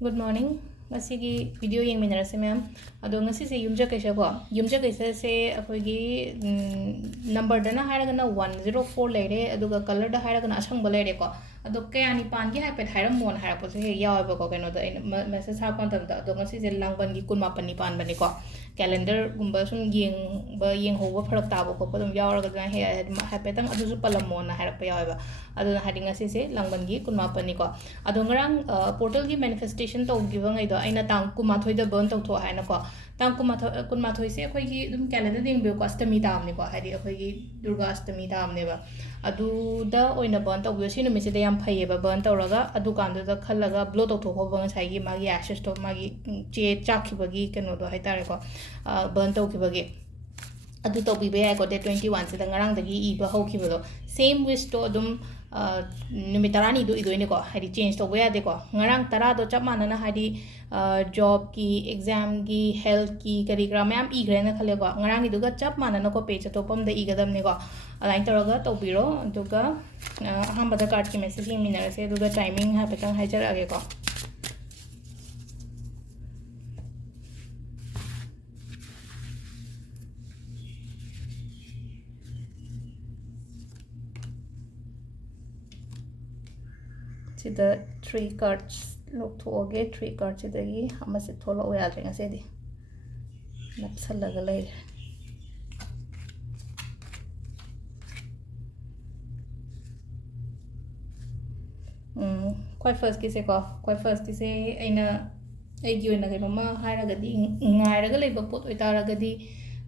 Good morning. Ngasigi video yang minarase ma'am. Ado ngasi se yumja kaisa ko. Yumja kaisa se akoigi number dana hairagana 104 leire aduga color da hairagana asang balere ko. Ado kaya ni pan gi haipet hairam mon hairap se yawa ba ko keno da message ha kon tam da ado ngasi se langban gi kun mapan ni pan bani ko. Calendar gumba sum yeng ho ba pharak ta ba ko dum yawra ga he haipetang adu su palam mon na hairap yawa ba. Ado hading ngasi se langban gi kun mapan ni ko. Ado ngarang portal gi manifestation to giva ngai do aina tang kumathoi da burn to tho haina ko tang kumathoi se khoi gi dum calendar ding be ko astami dam ni ko hadi khoi gi durga astami dam ne ba adu da oina burn to si no mi se da yam phai ba burn to raga adu kan da khallaga blow to tho ba sai gi magi ashes to magi che chak ki bagi keno do hai tare ko burn to ki bagi adu to bi be ko de 21 se da ngarang da gi I ba ho ki ba do same wish to dum numitarani do ido ne ko hadi change to ya de ko ngarang tara do chap manana hadi job ki exam ki health ki kari gram i gre na khale ko ngarang idu ga chap manana ko page to pam da I gadam ne ko align to ga to biro duga ham bada card ki message minare se duga timing ha petang hajar age ko the 3 cards look to okay 3 cards idagi amase tholo ya jenga se di napsalaga lay quite first ki se ko quite first ki se aina aigi oina ga mama haira ga di ngaira ga leba pot oitara ga di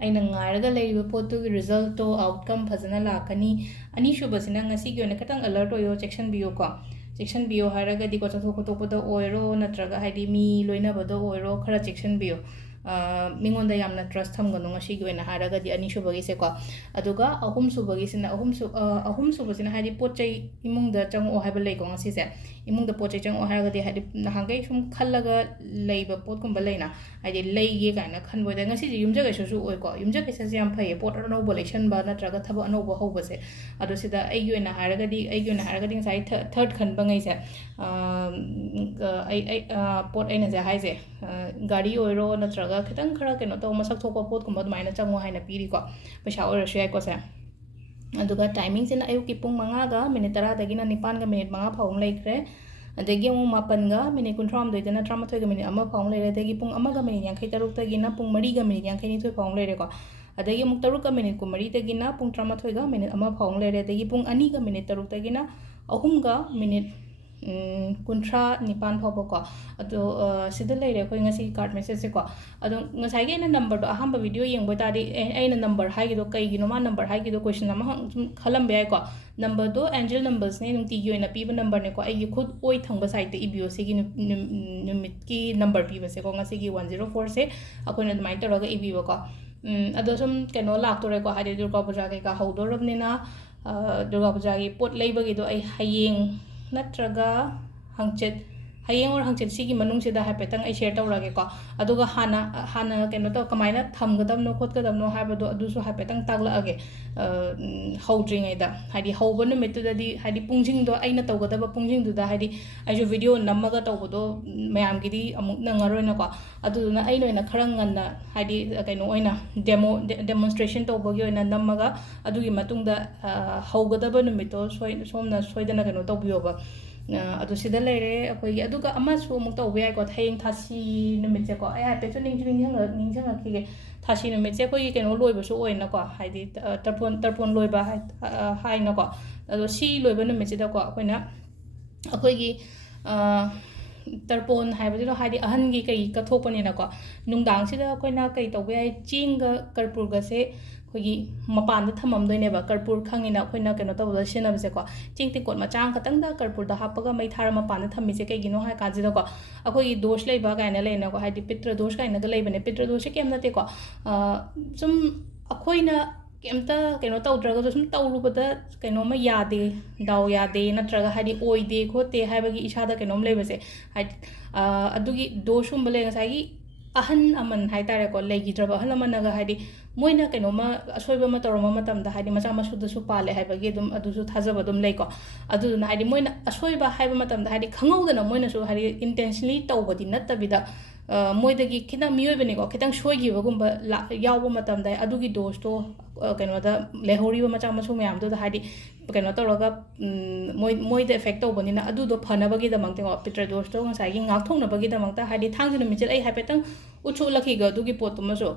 aina ngaira ga leba pot to result to outcome phajana lakani ani shubasina ngasi gi oina katang alert oyo section bio ko section bio haraga di ko chathok khotok poda oiro natraga haidi mi loina bodo oiro khara section bio mingonda yamna trust thamgano ngasi gi oina haraga di ani shubagi se ko aduga ahum subagi sina ahum subasina haidi pochai imungda chango haiba lei ko ngasi se imungda pochai chango haraga di haidi nahangai sum khallaga leiba pot kumba leina haidi leige kaina khanbo da ngasi ji yumja ga su oi ko yumja ke sa yam phai pot no bolation ba natraga thaba no bo hoba se adu sida ai gi oina haraga di ngai third khan bangai se pot aina se hai se gari oiro natraga khitang khara keno to masak thopa pot kumba maina chango haina piri ko paisa oira shai ko se aduga timing sina ayu ki pung manga ga minute 10 dagina 9 ga minute manga phawum laikre adagi mu 8 ga minute 13 doidana 13 ga minute ama phawum laire adagi pung ama ga minute 53 dagina pung 3 ga minute 52 phawum laire ko adagi mu 3 ga minute 3 dagina pung 13 ga minute ama phawum laire adagi pung 2 ga minute 3 dagina 3 ga minute kuntra nipan phobo ko ado sida leire koi ngasi card message ko ado ngasai ge na number do ahamba video yeng bo tadi aina number hai gi do kai gi no ma number hai gi do question ama khalam be ai ko number do angel numbers ne nung ti gi na pi ba number ne ko ai gi khud oi thangba site te ibio se gi numit ki number pi ba se ko ngasi gi 104 se akona mai to ga ibi ba ko ado sum keno lak to re ko hade durga puja ke ka hodorab ne na durga puja gi pot leiba gi do ai hayeng natraga hangchet hayeng or hangchet sigi manung sida haipetang ai share tawrage ko aduga hana keno to kamaina thamgadam no khotgadam no haibado adusu haipetang tagla age houdring aida hadi hobanu metu dadi hadi pungjing do aina tawgadaba pungjing du da hadi ajo video namaga tawbodo mayam gidi amuk na ngaroina ko aduna ai loina kharangan na hadi keno oina demonstration tawbogi oina namaga adugi matungda haugadaba numito somna soidana keno tawbiyoba adu sida leire akoi aduga amasu muk tawbe ai ko thayeng thasi numit se ko ai ha pe chu ningjang ki thasi numit se koi keno loiba su oina ko haidi tarpon loiba hai na ko adu si loiba numit se da ko akoina akoi gi tarpon haibadi do haidi ahan gi kai ka thopani na ko nungdang sida akoina kai tawbe ai chinga karpurga se khogi mapan da thamam doine ba karpur khangina khoina keno tawda sina bse ko chingti kot machang khatang da karpur da hapaga mai thara mapan da thammi se kai gino ha ka jida ko akoi dosh lei ba kaina leina ko haidi pitra dosh kaina da leibane pitra dosh ke amna te ko sum akoina kemta keno tawdraga sum tawrubada keno ma yade daw yade natraga haidi oide khote haibagi isada keno leibase haidi adugi doshum bale ngasai ꯑꯍꯟ ꯑꯃꯟ ꯍꯥꯏꯇꯥꯔꯦꯀꯣ ꯂꯩꯈꯤꯗ꯭ꯔꯕ ꯑꯍꯜ ꯂꯃꯟꯅꯒ ꯍꯥꯏꯗꯤ ꯃꯣꯏꯅ ꯀꯩꯅꯣꯝꯃ ꯑꯁꯣꯏꯕ ꯑꯃ ꯇꯧꯔꯝꯕ ꯃꯇꯝꯗ ꯍꯥꯏꯗꯤ ꯃꯆꯥ ꯃꯁꯨꯗꯁꯨ ꯄꯥꯜꯂꯦ ꯍꯥꯏꯕꯒꯤ ꯑꯗꯨꯝ ꯑꯗꯨꯁꯨ ꯊꯥꯖꯕ ꯑꯗꯨꯝ ꯂꯩꯀꯣ ꯑꯗꯨꯗꯨꯅ ꯍꯥꯏꯗꯤ ꯃꯣꯏꯅ ꯑꯁꯣꯏꯕ ꯍꯥꯏꯕ ꯃꯇꯝꯗ ꯍꯥꯏꯗꯤ ꯈꯪꯍꯧꯗꯅ ꯃꯣꯏꯅꯁꯨ ꯍꯥꯏꯗꯤ ꯏꯟꯇꯦꯟꯁꯅꯤ ꯇꯧꯕꯗꯤ ꯅꯠꯇꯕꯤꯗ ꯃꯣꯏꯗꯒꯤ ꯈꯤꯇꯪ ꯃꯤꯑꯣꯏꯕꯅꯤꯀꯣ ꯈꯤꯇꯪ ꯁꯣꯏꯈꯤꯕꯒꯨꯝꯕ ꯌꯥꯎꯕ ꯃꯇꯝꯗ ꯑꯗꯨꯒꯤ ꯗꯣꯁꯇꯣ ꯀꯩꯅꯣꯗ ꯂꯩꯍꯧꯔꯤꯕ ꯃꯆꯥ ꯃꯁꯨ ꯃꯌꯥꯝꯗꯨꯗ ꯍꯥꯏꯗꯤ ꯀꯩꯅꯣ ꯇꯧꯔꯒ ꯃꯣꯏꯗ ꯑꯦꯐꯦꯛ ꯇꯧꯕꯅꯤꯅ ꯑꯗꯨꯗꯣ ꯐꯅꯕꯒꯤꯗꯃꯛꯇꯀꯣ ꯄꯤꯇ꯭ꯔ ꯗꯣꯁꯇꯣ ꯉꯁꯥꯏꯒꯤ ꯉꯥꯛꯊꯣꯛꯅꯕꯒꯤꯗꯃꯛꯇ ꯍꯥꯏꯗꯤ ꯊꯥꯡꯖ ꯅꯨꯃꯤꯠꯁꯤꯗ ꯑꯩ ꯍꯥꯏꯐꯦꯠꯇꯪ ꯎꯠꯁꯨ ꯎꯠꯂꯛꯈꯤꯒ ꯑꯗꯨꯒꯤ ꯄꯣꯠꯇꯨꯃꯁꯨ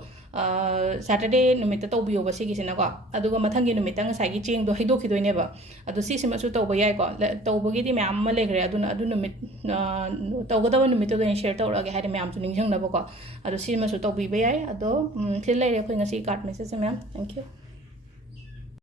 ꯁꯦꯇꯔꯗꯦ ꯅꯨꯃꯤꯠꯇ ꯇꯧꯕꯤꯌꯣꯕ ꯁꯤꯒꯤꯁꯤꯅꯀꯣ ꯑꯗꯨꯒ ꯃꯊꯪꯒꯤ ꯅꯨꯃꯤꯠꯇ ꯉꯁꯥꯏꯒꯤ ꯆꯦꯡꯗꯣ ꯍꯩꯗꯣꯛꯈꯤꯗꯣꯏꯅꯦꯕ ꯑꯗꯣ ꯁꯤꯁꯤꯃꯁꯨ ꯇꯧꯕ ꯌꯥꯏꯀꯣ ꯇꯧꯕꯒꯤꯗꯤ ꯃꯌꯥꯝ ꯑꯃ ꯂꯩꯈ꯭ꯔꯦ ꯑꯗꯨꯅ ꯑꯗꯨ ꯅꯨꯃꯤꯠ ꯇꯧꯒꯗꯕ ꯅꯨꯃꯤꯠꯇꯨꯗ ꯑꯣꯏꯅ ꯁꯦꯌꯔ ꯇꯧꯔꯛꯑꯒꯦ ꯍꯥꯏꯗꯤ ꯃꯌꯥꯝꯁꯨ ꯅꯤꯡꯁꯤꯡꯅꯕꯀꯣ ꯑꯗꯣ ꯁꯤꯃꯁꯨ ꯇꯧꯕꯤꯕ ꯌꯥꯏ ꯑꯗꯣ ꯁꯤꯗ ꯂꯩꯔꯦ ꯑꯩꯈꯣꯏ ꯉꯁꯤ ꯀꯥꯔꯠ ꯃꯦꯁꯦꯖꯁꯦ ꯃꯌꯥꯝ ꯊꯦꯡꯛ ꯌꯨ